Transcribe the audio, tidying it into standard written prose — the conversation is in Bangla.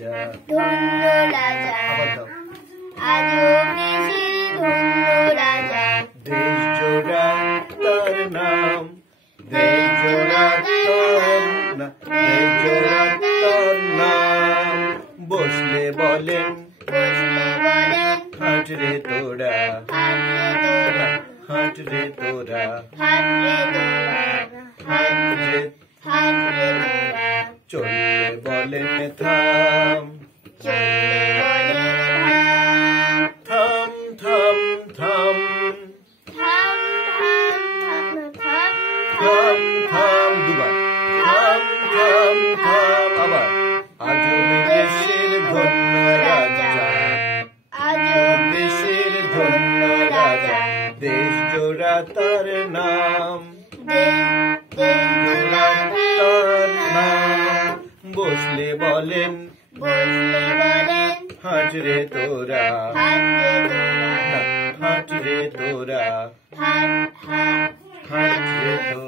রাজা ধন্য রাজা আবার দাও আজও দেশের ধন্য রাজা দেশ জোড়া তার নাম দেশ জোড়া তার নাম দেশ জোড়া তার নাম বসলে বলেন হাট রে তোরা হাট রে তোরা হাট রে চললে বলেন থাম থাম থাম থাম থাম থাম দুবার থাম থাম থাম আবার আজও দেশের ধন্য রাজা আজও দেশের ধন্য রাজা দেশ জোড়া তার নাম জোড়া তার নাম বসলে বলেন হাট রে তোরা হাট রে তোরা হাট রে তোরা